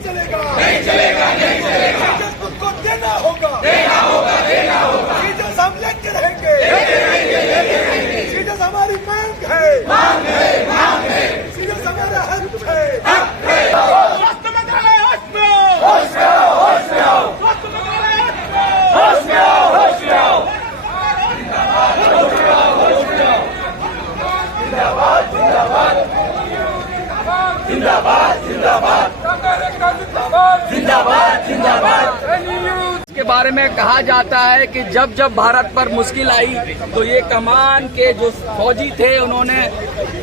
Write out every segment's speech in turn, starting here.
चलेगा, नहीं चलेगा, नहीं चलेगा। टीचर्स को देना होगा, देना होगा, देना होगा। टीचर्स हम लेके रहेंगे, लेके रहेंगे, लेके रहेंगे। टीचर्स हमारी मांग है, मांग है, मांग है। टीचर्स हमारा हक है, हक है। स्वास्थ्य मंत्रालय होश में आओ, होश में आओ, होश में आओ। स्वास्थ्य मंत्रालय होश में आओ, होश में आओ। जिंदाबाद, होश में आओ, होश में आओ। जिंदाबाद, जिंदाबाद, जिंदाबाद, जिंदाबाद, जिंदाबाद, जिंदाबाद। के बारे में कहा जाता है कि जब जब भारत पर मुश्किल आई तो ये कमान के जो फौजी थे उन्होंने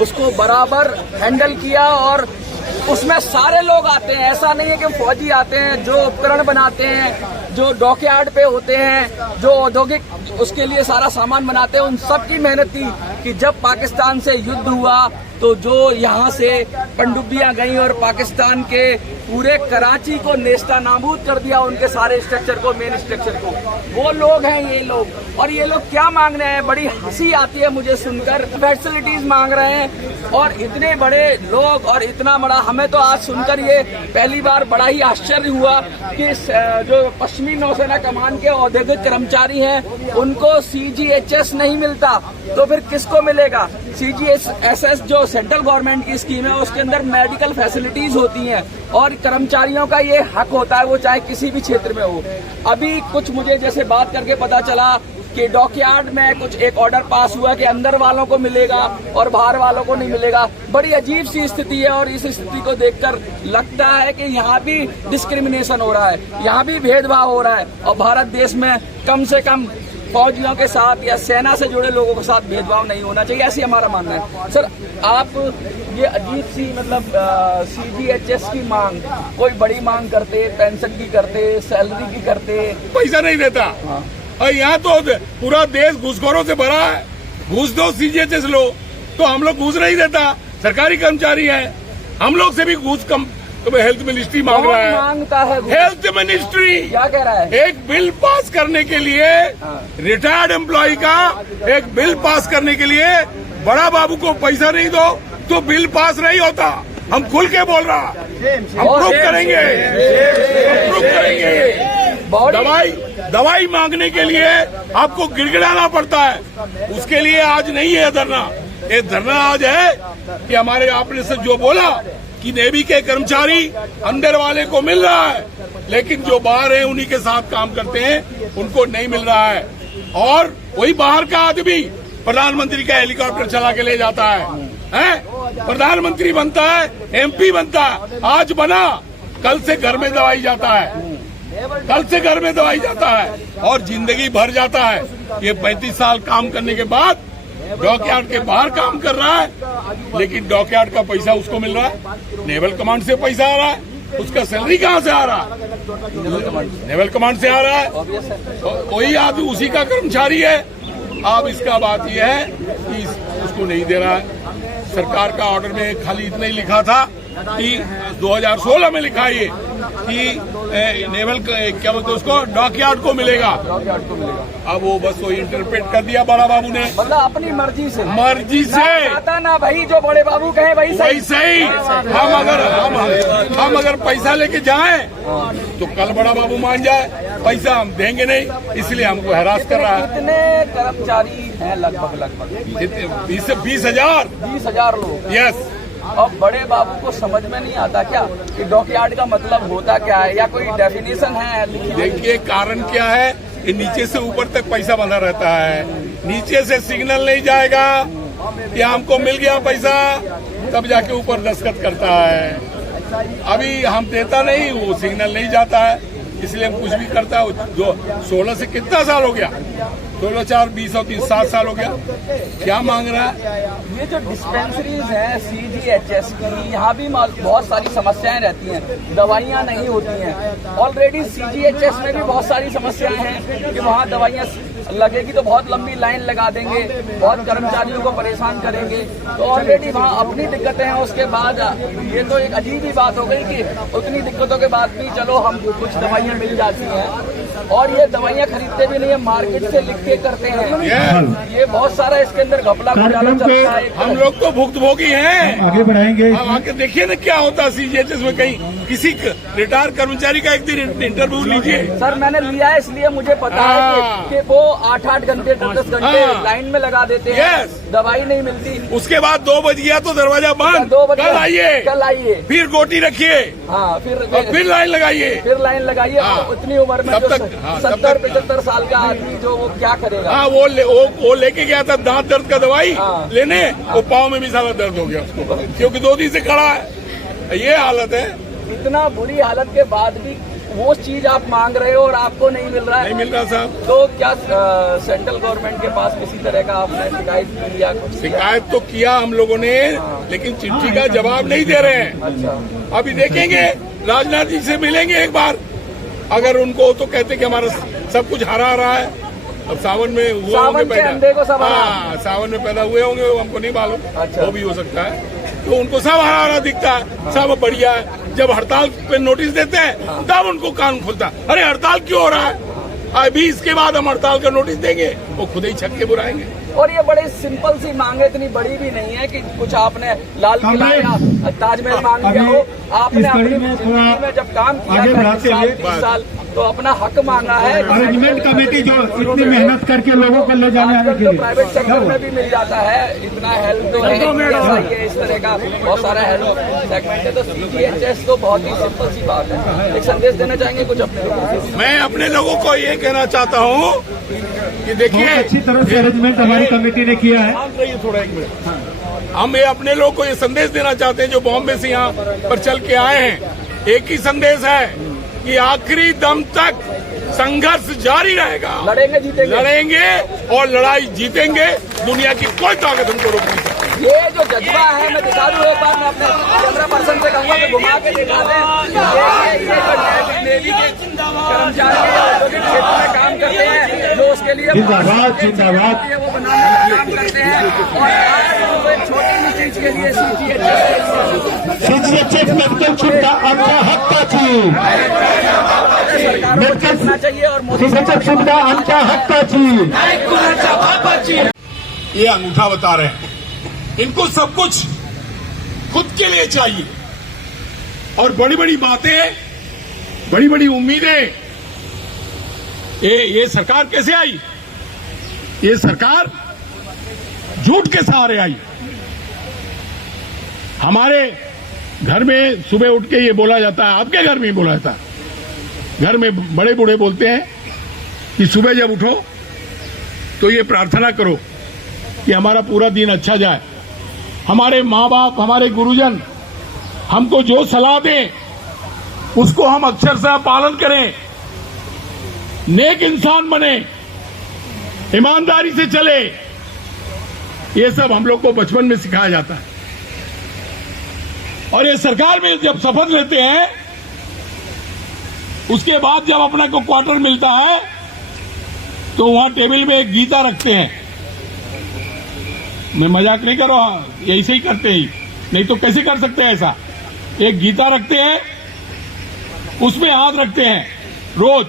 उसको बराबर हैंडल किया और उसमें सारे लोग आते हैं। ऐसा नहीं है कि फौजी आते हैं जो उपकरण बनाते हैं, जो डॉकयार्ड पे होते हैं, जो औद्योगिक उसके लिए सारा सामान बनाते हैं। उन सब की मेहनत थी कि जब पाकिस्तान से युद्ध हुआ तो जो यहाँ से पनडुब्बियां गई और पाकिस्तान के पूरे कराची को नेस्ता नाबूद कर दिया, उनके सारे स्ट्रक्चर को, मेन स्ट्रक्चर को। वो लोग हैं ये लोग। और ये लोग क्या मांग रहे हैं, बड़ी हंसी आती है मुझे सुनकर। फैसिलिटीज मांग रहे हैं और इतने बड़े लोग और इतना बड़ा, हमें तो आज सुनकर ये पहली बार बड़ा ही आश्चर्य हुआ कि जो पश्चिमी नौसेना कमान के औद्योगिक कर्मचारी हैं उनको CGHS नहीं मिलता तो फिर किसको मिलेगा। CGHS जो सेंट्रल गवर्नमेंट की स्कीम है उसके अंदर मेडिकल फैसिलिटीज होती हैं और कर्मचारियों का ये हक होता है, वो चाहे किसी भी क्षेत्र में हो। अभी कुछ मुझे जैसे बात करके पता चला कि डॉकयार्ड में कुछ एक ऑर्डर पास हुआ कि अंदर वालों को मिलेगा और बाहर वालों को नहीं मिलेगा। बड़ी अजीब सी स्थिति है और इस स्थिति को देखकर लगता है कि यहाँ भी डिस्क्रिमिनेशन हो रहा है, यहाँ भी भेदभाव हो रहा है और भारत देश में कम से कम फौजियों के साथ या सेना से जुड़े लोगों के साथ भेदभाव नहीं होना चाहिए, ऐसी हमारा मानना है। सर, आप ये अजीब सी मतलब CGHS की मांग, कोई बड़ी मांग करते, पेंशन की करते, सैलरी की करते, पैसा नहीं देता। हाँ। और यहाँ तो पूरा देश घूसखोरों से भरा है। घूस दो, CGHS लो, तो हम लोग घूस नहीं देता। सरकारी कर्मचारी है, हम लोग से भी घूस कम। तो हेल्थ मिनिस्ट्री मांग रहा है, मांगता है हेल्थ मिनिस्ट्री क्या कह रहा है, एक बिल पास करने के लिए, रिटायर्ड एम्प्लॉय का एक बिल पास करने के लिए बड़ा बाबू को पैसा नहीं दो तो बिल पास नहीं होता। हम खुल के बोल रहा, हम प्रूव करेंगे, प्रूव करेंगे। दवाई मांगने के लिए आपको गिड़गिड़ाना पड़ता है, उसके लिए आज नहीं है धरना। ये धरना आज है कि हमारे आपने से जो बोला कि नेवी के कर्मचारी अंदर वाले को मिल रहा है लेकिन जो बाहर है उन्हीं के साथ काम करते हैं उनको नहीं मिल रहा है। और वही बाहर का आदमी प्रधानमंत्री का हेलीकॉप्टर चला के ले जाता है? प्रधानमंत्री बनता है, MP बनता है, आज बना, कल से घर में दवाई जाता है, कल से घर में दवाई जाता है और जिंदगी भर जाता है। ये 35 साल काम करने के बाद डॉकयार्ड के बाहर काम कर रहा है लेकिन डॉकयार्ड का पैसा उसको मिल रहा है, नेवल कमांड से पैसा आ रहा है। उसका सैलरी कहाँ से आ रहा है? नेवल कमांड से आ रहा है। कोई आदमी उसी का कर्मचारी है। अब इसका बात यह है कि उसको नहीं दे रहा है। सरकार का ऑर्डर में खाली इतना ही लिखा था कि 2016 में लिखा ये कि नेवल क्या बोलते उसको डॉकयार्ड को मिलेगा। अब वो बस वो इंटरप्रेट कर दिया बड़ा बाबू ने, मतलब अपनी मर्जी से आता ना भाई, जो बड़े बाबू कहे वही सही। हम अगर पैसा लेके जाएं तो कल बड़ा बाबू मान जाए, पैसा हम देंगे नहीं, इसलिए हमको हरास कर रहा है। कितने कर्मचारी हैं? लगभग 20,000 लोग। यस। और बड़े बाबू को समझ में नहीं आता क्या कि डॉकयार्ड का मतलब होता क्या है, या कोई डेफिनेशन है? देखिए कारण क्या है, ये नीचे से ऊपर तक पैसा बंधा रहता है। नीचे से सिग्नल नहीं जाएगा कि हमको मिल गया पैसा, तब जाके ऊपर दस्तखत करता है। अभी हम देता नहीं, वो सिग्नल नहीं जाता है, इसलिए हम कुछ भी करता है। जो 16 से कितना साल हो गया? 16, 4, 20 और 3, 7 साल हो गया। क्या मांग रहा है? ये जो डिस्पेंसरीज हैं CGHS की, यहाँ भी बहुत सारी समस्याएं रहती हैं, दवाइयाँ नहीं होती हैं। ऑलरेडी CGHS में भी बहुत सारी समस्याएं हैं कि वहाँ दवाइयाँ लगेगी तो बहुत लंबी लाइन लगा देंगे, बहुत कर्मचारियों को परेशान करेंगे। तो ऑलरेडी वहाँ अपनी दिक्कतें हैं। उसके बाद ये तो एक अजीब ही बात हो गई कि उतनी दिक्कतों के बाद भी चलो हम कुछ दवाइयाँ मिल जाती हैं और ये दवाइयाँ खरीदते भी नहीं है, मार्केट से लिख के करते हैं। ये बहुत सारा इसके अंदर घपला घोटाला चलता है। हम लोग तो भुक्तभोगी हैं, आगे बढ़ाएंगे। आगे देखिए ना क्या होता है CGHS में। कहीं किसी रिटायर कर्मचारी का एक दिन इंटरव्यू लीजिए। सर मैंने लिया है, इसलिए मुझे पता है हाँ। कि वो 8-8 घंटे 10-10 घंटे हाँ। लाइन में लगा देते हैं, Yes। दवाई नहीं मिलती। उसके बाद 2 बज गया तो दरवाजा बंद, 2 बजे कल आइए, कल आइए, फिर गोटी रखिए हाँ और फिर लाइन लगाइए। फिर लाइन लगाइए। हाँ। उतनी उम्र में तब जो तक- हाँ, तब 70-75 साल का आदमी जो वो क्या करेगा। हाँ, वो लेके गया था दांत दर्द का दवाई हाँ। लेने, वो पाँव में भी सारा दर्द हो गया उसको, क्योंकि 2 दिन से खड़ा है। ये हालत है, इतना बुरी हालत के बाद भी वो चीज आप मांग रहे हो और आपको नहीं मिल रहा नहीं है, मिल रहा साहब। तो क्या सेंट्रल गवर्नमेंट के पास किसी तरह का आपने शिकायत की या कुछ? शिकायत तो किया हम लोगों ने, लेकिन चिट्ठी का जवाब नहीं दे रहे हैं। अच्छा, अभी देखेंगे, राजनाथ जी से मिलेंगे एक बार, अगर उनको तो कहते कि हमारा सब कुछ हरा रहा है। अब सावन में हुए सावन होंगे के अंडे को सब हरा। हाँ, सावन में पैदा हुए होंगे, वो हमको नहीं मालूम। अच्छा। वो भी हो सकता है, तो उनको सब हरा हरा दिखता है, सब बढ़िया है। जब हड़ताल पे नोटिस देते हैं तब उनको कान खुलता है, अरे हड़ताल क्यों हो रहा है? अभी इसके बाद हम हड़ताल का नोटिस देंगे, वो खुद ही छक्के बुलाएंगे। और ये बड़ी सिंपल सी मांग है, इतनी बड़ी भी नहीं है कि कुछ आपने लाल किला या ताजमहल मांग लिया हो। आपने अपनी जिंदगी में जब काम किया आगे था बढ़ाते 20 साल, तो अपना हक मांगा है। अरेंजमेंट कमेटी जो इतनी मेहनत करके लोगों को ले जाने आने आजकल के तो लिए प्राइवेट सेक्टर में भी मिल जाता है, इतना हेल्थ तो है, ये इस तरह का बहुत सारा हेल्थ सेगमेंट है। तो CGHS तो बहुत ही सिंपल सी बात है। एक संदेश देना चाहेंगे कुछ अपने लोगों को? मैं अपने लोगों को ये कहना चाहता हूँ कि देखिए, बहुत अच्छी तरह से अरेंजमेंट हमारी कमेटी ने किया है। शांत रहिए थोड़ा, एक मिनट। हम ये अपने लोगों को ये संदेश देना चाहते हैं जो बॉम्बे से यहाँ पर चल के आए हैं। एक ही संदेश है कि आखिरी दम तक संघर्ष जारी रहेगा, लड़ेंगे जीतेंगे। लड़ेंगे और लड़ाई जीतेंगे। दुनिया की कोई ताकत हमको रोक नहीं सकती। ये जो जज्बा है, मैं दिखा दूं एक बार, मैं अपने कैमरा पर्सन से कहूंगा कि घुमा के दिखा दें। ये जो नेवी के कर्मचारी औद्योगिक क्षेत्र में काम करते हैं, जो उसके लिए जिंदाबाद, जिंदाबाद। वो बनाने का काम करते हैं, और आज वो एक छोटी सी चीज के लिए CGHS मेडिकल सुविधा आमच्या हक्काची, सरकार को चेतना चाहिए और मोदी CGHS सुविधा आमच्या हक्काची। ये अंगूठा बता रहे हैं, इनको सब कुछ खुद के लिए चाहिए, और बड़ी बड़ी बातें, बड़ी बड़ी उम्मीदें। ये सरकार कैसे आई? ये सरकार झूठ के सहारे आई। हमारे घर में सुबह उठ के ये बोला जाता है, आपके घर में ही बोला जाता है, घर में बड़े बूढ़े बोलते हैं कि सुबह जब उठो तो ये प्रार्थना करो कि हमारा पूरा दिन अच्छा जाए। हमारे माँ बाप, हमारे गुरुजन हमको जो सलाह दें उसको हम अक्षरशः पालन करें, नेक इंसान बने, ईमानदारी से चले। ये सब हम लोग को बचपन में सिखाया जाता है। और ये सरकार में जब शपथ लेते हैं, उसके बाद जब अपना को क्वार्टर मिलता है तो वहां टेबल में एक गीता रखते हैं। मैं मजाक नहीं कर रहा, ऐसे ही करते ही, नहीं तो कैसे कर सकते हैं ऐसा। एक गीता रखते हैं, उसमें हाथ रखते हैं रोज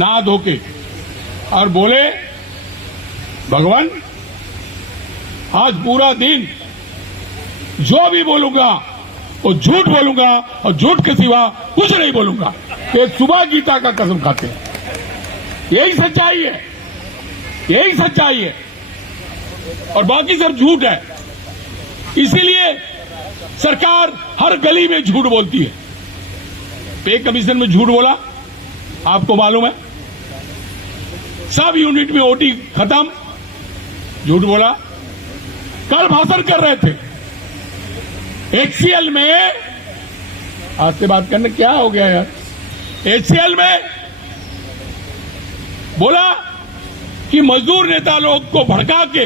नहा धो के, और बोले भगवान आज पूरा दिन जो भी बोलूंगा वो झूठ बोलूंगा, और झूठ के सिवा कुछ नहीं बोलूंगा। ये सुबह गीता का कसम खाते हैं। यही सच्चाई है, यही सच्चाई है, और बाकी सब झूठ है। इसीलिए सरकार हर गली में झूठ बोलती है। पे कमीशन में झूठ बोला, आपको मालूम है, सब यूनिट में ओटी खत्म, झूठ बोला। कल भाषण कर रहे थे HCL में, आज से बात करने क्या हो गया यार, HCL में बोला कि मजदूर नेता लोग को भड़का के,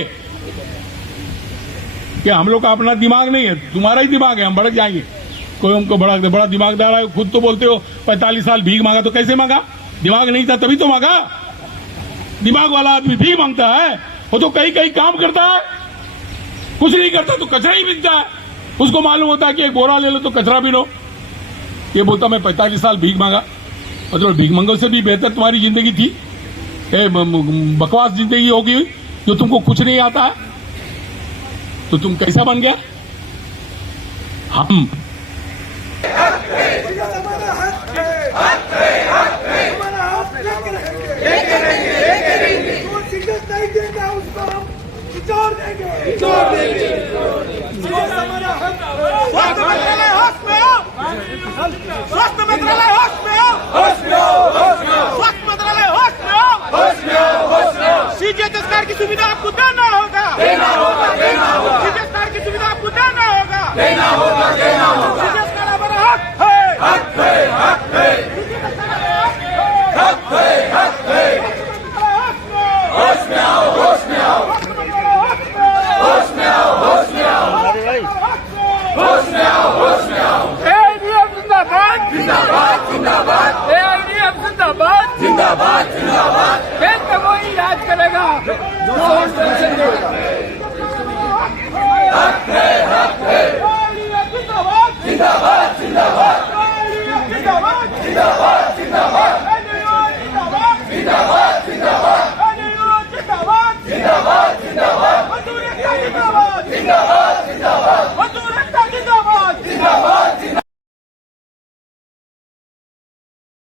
कि हम लोग का अपना दिमाग नहीं है, तुम्हारा ही दिमाग है, हम भड़क जाएंगे। कोई हमको भड़क दे, बड़ा दिमागदार है, खुद तो बोलते हो 45 साल भीख मांगा, तो कैसे मांगा? दिमाग नहीं था तभी तो मांगा। दिमाग वाला आदमी भीख मांगता है, वो तो कहीं कहीं काम करता है, कुछ नहीं करता तो कचरा ही बिकता है। उसको मालूम होता है कि एक बोरा ले लो तो कचरा भी लो। ये बोलता मैं 45 साल भीख मांगा, मतलब भीख मंगल से भी बेहतर तुम्हारी जिंदगी थी। बकवास जिंदगी होगी जो तुमको कुछ नहीं आता है, तो तुम कैसा बन गया? हम निचोड़ देंगे सीधे हमारा हक स्वास्थ्य मंत्रालय होश में आओ स्वास्थ्य मंत्रालय होश में आओ स्वास्थ्य मंत्रालय होश में आओ सीजे सरकार की सुविधा आपको देना होगा सीजे सरकार की सुविधा आपको देना होगा सीजे सरकार हमारा हक है होश में आओ AIDF जिंदाबाद AIDF जिंदाबाद केंद्र वही राज करेगा जो पेंशन देगा जिंदाबाद